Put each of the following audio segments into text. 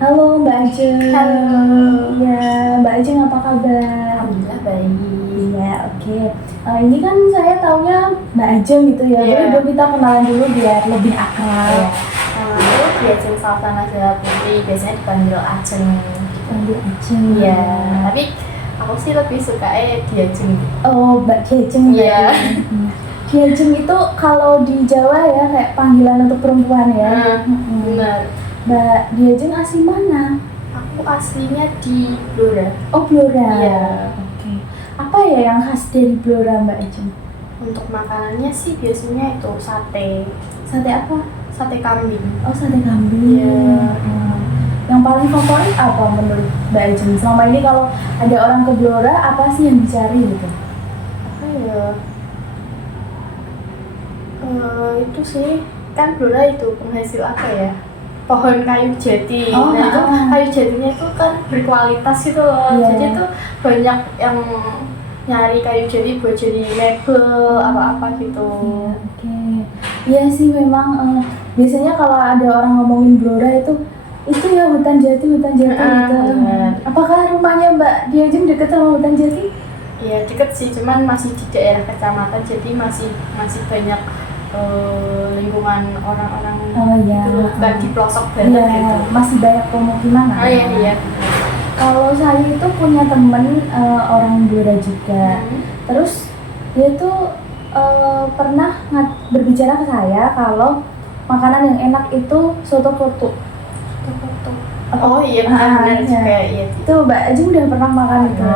Halo Mbak Ajeng. Halo. Ya, Mbak Ajeng apa kabar? Alhamdulillah baik. Iya, oke. Ini kan saya taunya Mbak Ajeng gitu ya. Iya. Boleh dong kita kenalan dulu biar lebih akrab. Aku Diajeng Salsana Zahra Putri, biasanya dipanggil Ajeng. Panggil Ajeng. Iya. Tapi aku sih lebih suka Diajeng. Oh, Mbak Diajeng. Iya. Diajeng itu kalau di Jawa ya kayak panggilan untuk perempuan ya. Benar. Mbak Diajeng asli mana? Aku aslinya di Blora. Oh, Blora. Iya. Oke. Apa ya yang khas dari Blora Mbak Ajeng? Untuk makanannya sih biasanya itu sate. Sate apa? Sate kambing. Oh, sate kambing. Iya. Yang paling favorit apa menurut Mbak Ajeng? Selama ini kalau ada orang ke Blora, apa sih yang dicari gitu? Apa ya? Itu sih kan Blora itu penghasil apa ya? Pohon kayu jati. Oh, Nah, itu kayu jatinya itu kan berkualitas gitu loh. Iya. Jadi itu banyak yang nyari kayu jati buat jadi mebel apa-apa gitu. Iya, oke. Iya sih memang biasanya kalau ada orang ngomongin Blora itu ya hutan jati gitu. Benar. Apakah rumahnya Mbak Diajeng dekat sama hutan jati? Iya deket sih, cuman masih di daerah kecamatan, jadi masih banyak lingkungan orang-orang Oh iya. gitu, bukan di pelosok banget Iya, gitu. masih banyak pemukiman. Oh iya. Kalau saya itu punya temen orang Blora juga. Terus dia tuh pernah berbicara ke saya kalau makanan yang enak itu soto kotuk. Oh iya benar juga iya. Itu Mbak Ajeng udah pernah makan itu.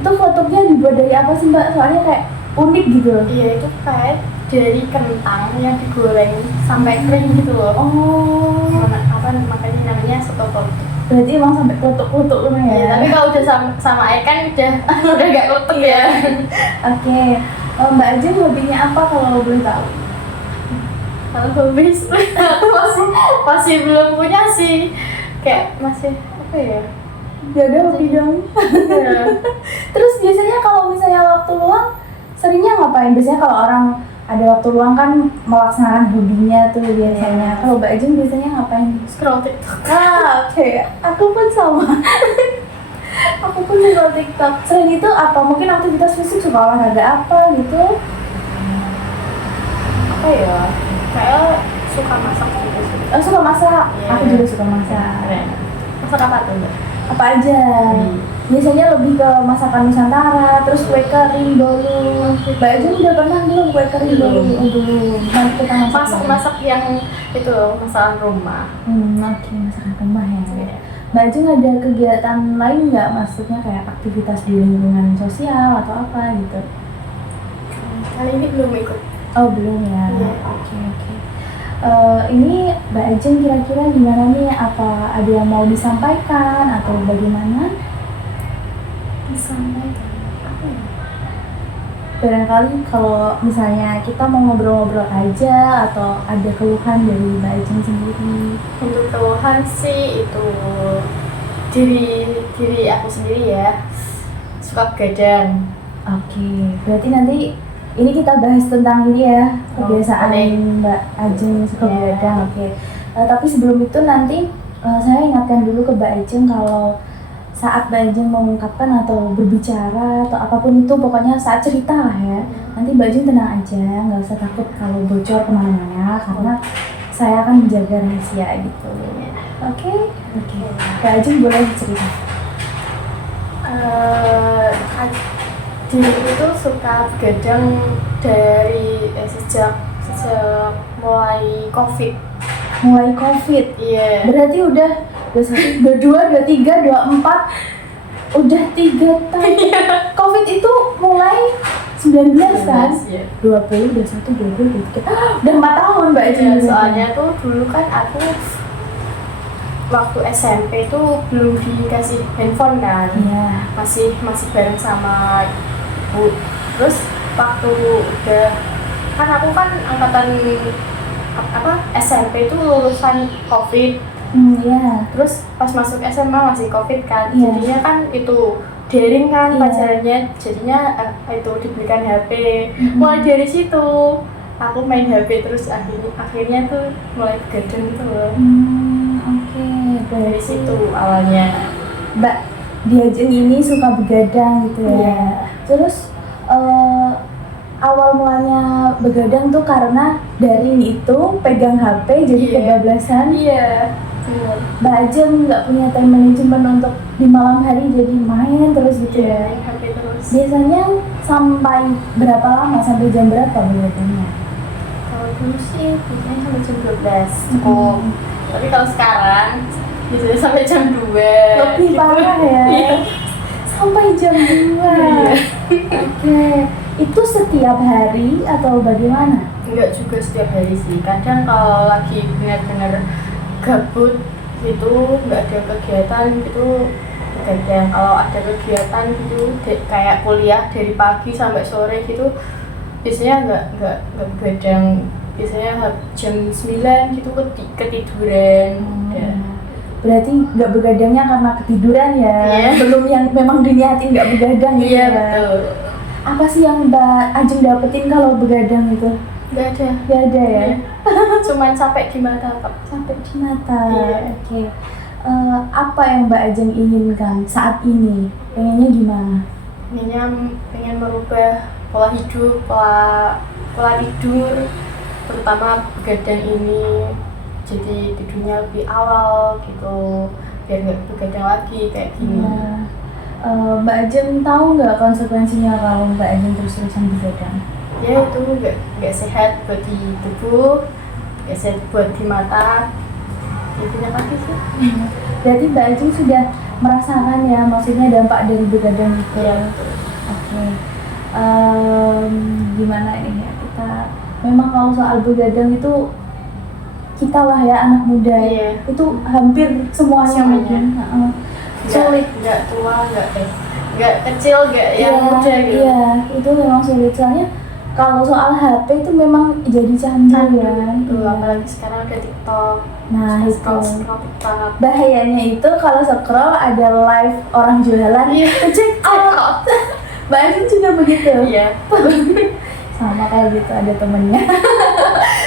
Itu kotuknya dibuat dari apa sih Mbak? Soalnya kayak unik gitu. Iya itu kayak dari kentang yang digoreng sampai kering gitu loh. Oh. Makanya namanya soto kotuk. Berarti emang sampai kotuk-kotuk kan ya? Iya, tapi kalau udah sama air kan udah gak kotuk ya. Oke. Mbak Ajeng hobinya apa kalau boleh tahu? Kalau hobi aku masih belum punya sih. Kayak masih apa ya? Gak ada hobi dong. Terus biasanya kalau misalnya waktu luang seringnya ngapain? Biasanya kalau orang ada waktu luang kan melaksanakan hobinya tuh biasanya. Kalau Mbak Ajeng biasanya ngapain? Scroll TikTok. Oke. Aku pun sama. Aku pun scroll TikTok. Selain itu apa? Mungkin aktivitas fisik suka olahraga apa gitu? Apa ya? Kayak suka masak juga sih. Suka masak. Yeah. Aku juga suka masak. Masak apa tuh Mbak? Apa aja? Biasanya lebih ke masakan Nusantara, terus kue kering, bolu. Mbak Ajeng udah pernah belum kue kering bolu? Belum. Nanti kita masak yang itu masakan rumah. Oke, masakan rumah ya. Mbak Ajeng ada kegiatan lain nggak? Maksudnya kayak aktivitas di lingkungan sosial atau apa gitu? Kali ini belum ikut. Oh belum ya. Iya. Oke. Ini Mbak Ajeng kira-kira gimana nih? Apa ada yang mau disampaikan atau bagaimana? Disampaikan apa ya? Barangkali kalau misalnya kita mau ngobrol-ngobrol aja atau ada keluhan dari Mbak Ajeng sendiri. Untuk keluhan sih itu diri aku sendiri ya, suka begadang. Oke, berarti nanti ini kita bahas tentang ini ya, kebiasaan Mbak Ajeng suka begadang. Oke. Tapi sebelum itu nanti saya ingatkan dulu ke Mbak Ajeng kalau saat Mbak Ajeng mengungkapkan atau berbicara atau apapun itu, pokoknya saat cerita lah ya, nanti Mbak Ajeng tenang aja, nggak usah takut kalau bocor kemana-mana karena saya akan menjaga rahasia gitu. Oke. Mbak Ajeng boleh cerita. Diriku itu suka begadang dari sejak mulai COVID. Mulai COVID? Iya. Berarti udah 21, 22, 23, 24, udah 3 tahun. COVID itu mulai 19 kan? 20, 21, 22, 23, udah 4 tahun Mbak Ajeng. Soalnya tuh dulu kan aku waktu SMP tuh belum dikasih handphone kan. Iya. Masih bareng sama ibu. Terus waktu udah kan aku kan angkatan SMP tuh lulusan COVID. Iya. Terus pas masuk SMA masih COVID kan. Iya. Jadinya kan itu daring kan pelajarannya. Jadinya itu dibelikan HP. Mulai dari situ aku main HP terus akhirnya tuh mulai begadang gitu loh. Oke. dari situ awalnya. Mbak Diajeng ini suka begadang gitu ya. Iya. Terus awal mulanya begadang tuh karena dari itu pegang HP jadi Iya. kebablasan. Iya, benar. Mbak Ajeng nggak punya time management untuk di malam hari jadi main terus gitu ya. Main HP terus. Biasanya sampai berapa lama, sampai jam berapa begadangnya? Kalau dulu sih biasanya sampai jam 12 cukup. Tapi kalau sekarang biasanya sampai jam 2. Lebih parah ya. Iya. Sampai jam 2. Iya. Oke. Itu setiap hari atau bagaimana? Enggak juga setiap hari sih. Kadang kalau lagi benar-benar gabut gitu, nggak ada kegiatan gitu, begadang. Kalau ada kegiatan gitu, kayak kuliah dari pagi sampai sore gitu, biasanya nggak begadang. Biasanya jam 9 gitu ketiduran. Ya. Berarti nggak begadangnya karena ketiduran ya? Iya. Belum yang memang diniatin nggak begadang gitu Iya, ya? betul. Apa sih yang Mbak Ajeng dapetin kalau begadang itu? Nggak ada. Nggak ada ya? Cuman capek di mata kok. Sampai di mata. Iya. Oke. Apa yang Mbak Ajeng inginkan saat ini? Pengennya gimana? Pengen merubah pola hidup, pola tidur, terutama begadang ini. Jadi tidurnya lebih awal gitu, biar nggak begadang lagi kayak gini. Iya. Mbak Ajeng tahu nggak konsekuensinya kalau Mbak Ajeng terus-terusan begadang? Ya itu nggak sehat buat di tubuh, nggak sehat buat di mata. Intinya pasti sih. Berarti Mbak Ajeng sudah merasakan ya, maksudnya dampak dari begadang itu. Iya, betul. Oke. Gimana ini ya, kita memang kalau soal begadang itu kita lah ya anak muda, Iya. itu hampir semuanya mungkin. Sulit. Nggak tua, nggak kecil, nggak yang muda gitu. Iya, itu memang sulit. Soalnya kalau soal HP itu memang jadi candu ya. Tuh, Iya. apalagi sekarang ada TikTok. Nah, scroll itu. TikTok. Bahayanya itu kalau scroll ada live orang jualan, Iya. check out. Mbak Ajeng juga begitu. Iya. Sama kayak gitu, ada temennya.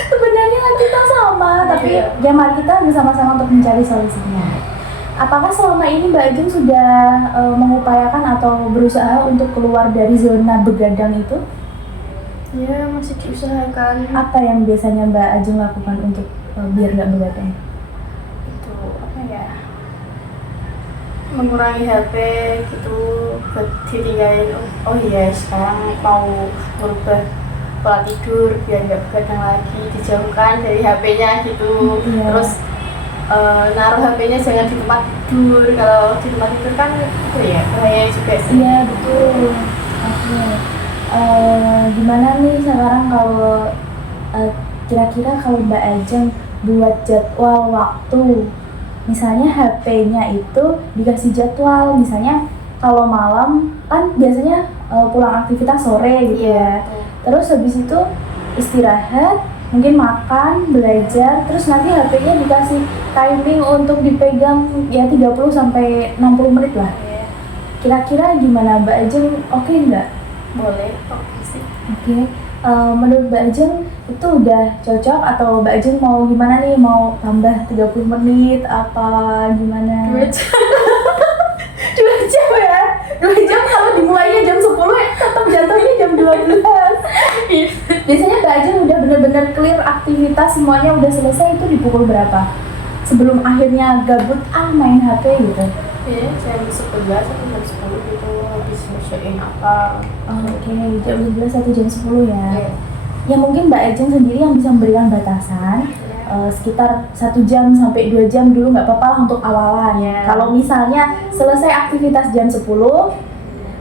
Sebenarnya kita sama, tapi Iya. ya mari kita bersama-sama untuk mencari solusinya. Apakah selama ini Mbak Ajeng sudah mengupayakan atau berusaha untuk keluar dari zona begadang itu? Ya, masih diusahakan. Apa yang biasanya Mbak Ajeng lakukan untuk biar nggak begadang? Itu apa ya? Mengurangi HP gitu, buat ditinggalin. Oh iya, sekarang mau merubah pola tidur biar nggak begadang lagi, dijauhkan dari HP-nya gitu. Iya. Terus naruh HP-nya jangan di tempat tidur. Kalau di tempat tidur kan itu ya bahaya juga sih. Iya betul. Oke. Gimana nih sekarang kalau kira-kira kalau Mbak Ajeng buat jadwal waktu, misalnya HP-nya itu dikasih jadwal, misalnya kalau malam kan biasanya pulang aktivitas sore gitu ya. Terus habis itu istirahat, mungkin makan, belajar, terus nanti HP-nya dikasih timing untuk dipegang ya 30 sampai 60 menit lah. Iya. Kira-kira gimana Mbak Ajeng, oke nggak? Boleh, oke sih. Oke. Menurut Mbak Ajeng itu udah cocok atau Mbak Ajeng mau gimana nih? Mau tambah 30 menit apa gimana? 2 jam. 2 jam ya? 2 jam kalau dimulainya jam 10 tetap jatuhnya jam 12. Iya. Biasanya Mbak Ajeng udah bener-bener clear aktivitas semuanya udah selesai itu di pukul berapa? Sebelum akhirnya gabut main HP gitu. Iya, jam 11 atau jam 10 gitu habis ngerjain apa. Oke, jam 11 atau jam 10 ya. Iya. Ya mungkin Mbak Ajeng sendiri yang bisa memberikan batasan sekitar 1 jam sampai 2 jam dulu nggak apa-apa lah untuk awalan. Iya. Kalau misalnya selesai aktivitas jam 10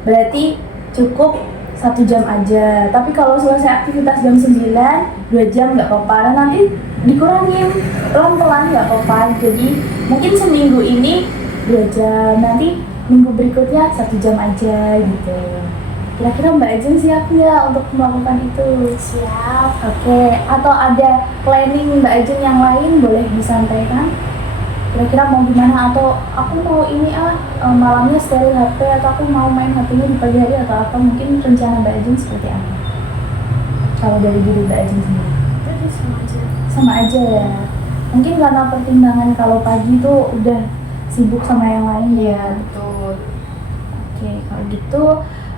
berarti cukup 1 jam aja. Tapi kalau selesai aktivitas jam 9, 2 jam nggak apa-apa. Dan nanti dikurangin pelan-pelan nggak apa-apa. Jadi mungkin seminggu ini 2 jam, nanti minggu berikutnya 1 jam aja gitu. Kira-kira Mbak Ajeng siap nggak untuk melakukan itu? Siap. Oke, atau ada planning Mbak Ajeng yang lain boleh disampaikan? Kira-kira mau gimana? Atau aku mau ini malamnya steril HP, atau aku mau main HP-nya di pagi hari, atau apa? Mungkin rencana Mbak Ajeng seperti apa? Kalau dari diri Mbak Ajeng sendiri? Tadi sama aja. Sama aja ya. Mungkin karena pertimbangan kalau pagi tuh udah sibuk sama yang lain ya. Betul. Oke, kalau gitu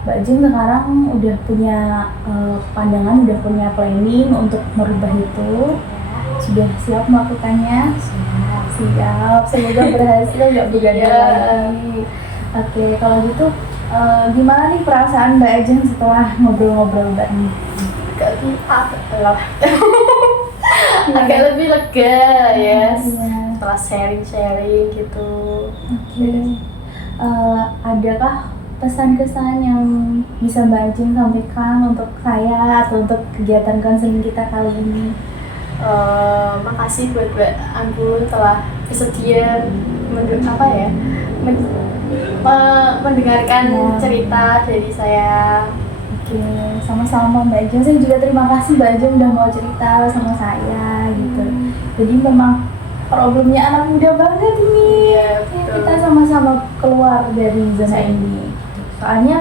Mbak Jeng sekarang udah punya pandangan, udah punya planning untuk merubah itu. Sudah siap melakukannya? Siap, semoga berhasil, nggak begadang lagi. Oke, kalau gitu gimana nih perasaan Mbak Ajeng setelah ngobrol-ngobrol Mbak nih? Agak lebih lega ya Iya. setelah sharing-sharing gitu. Oke. Adakah pesan-kesan yang bisa Mbak Ajeng sampaikan untuk saya atau untuk kegiatan konseling kita kali ini? Makasih buat Mbak Anggun telah bersedia mendengarkan Ya. cerita dari saya. Oke, sama-sama Mbak Ajeng. Saya juga terima kasih Mbak Ajeng udah mau cerita sama saya gitu. Jadi memang problemnya anak muda banget ini. Iya, Ya, betul. kita sama-sama keluar dari zona ini. Soalnya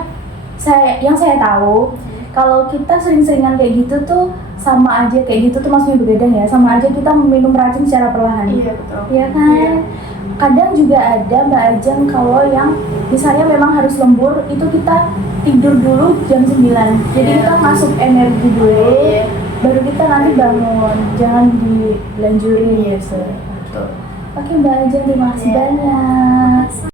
yang saya tahu kalau kita sering-seringan kayak gitu tuh sama aja kayak gitu tuh maksudnya begadang ya, sama aja kita meminum racun secara perlahan. Iya, betul. Iya kan? Kadang juga ada Mbak Ajeng kalau yang misalnya memang harus lembur itu kita tidur dulu jam 9. Jadi Iya. kita masuk energi dulu, Iya. baru kita nanti bangun. Jangan dilanjurin gitu. Betul. Oke Mbak Ajeng, terima kasih Iya. banyak.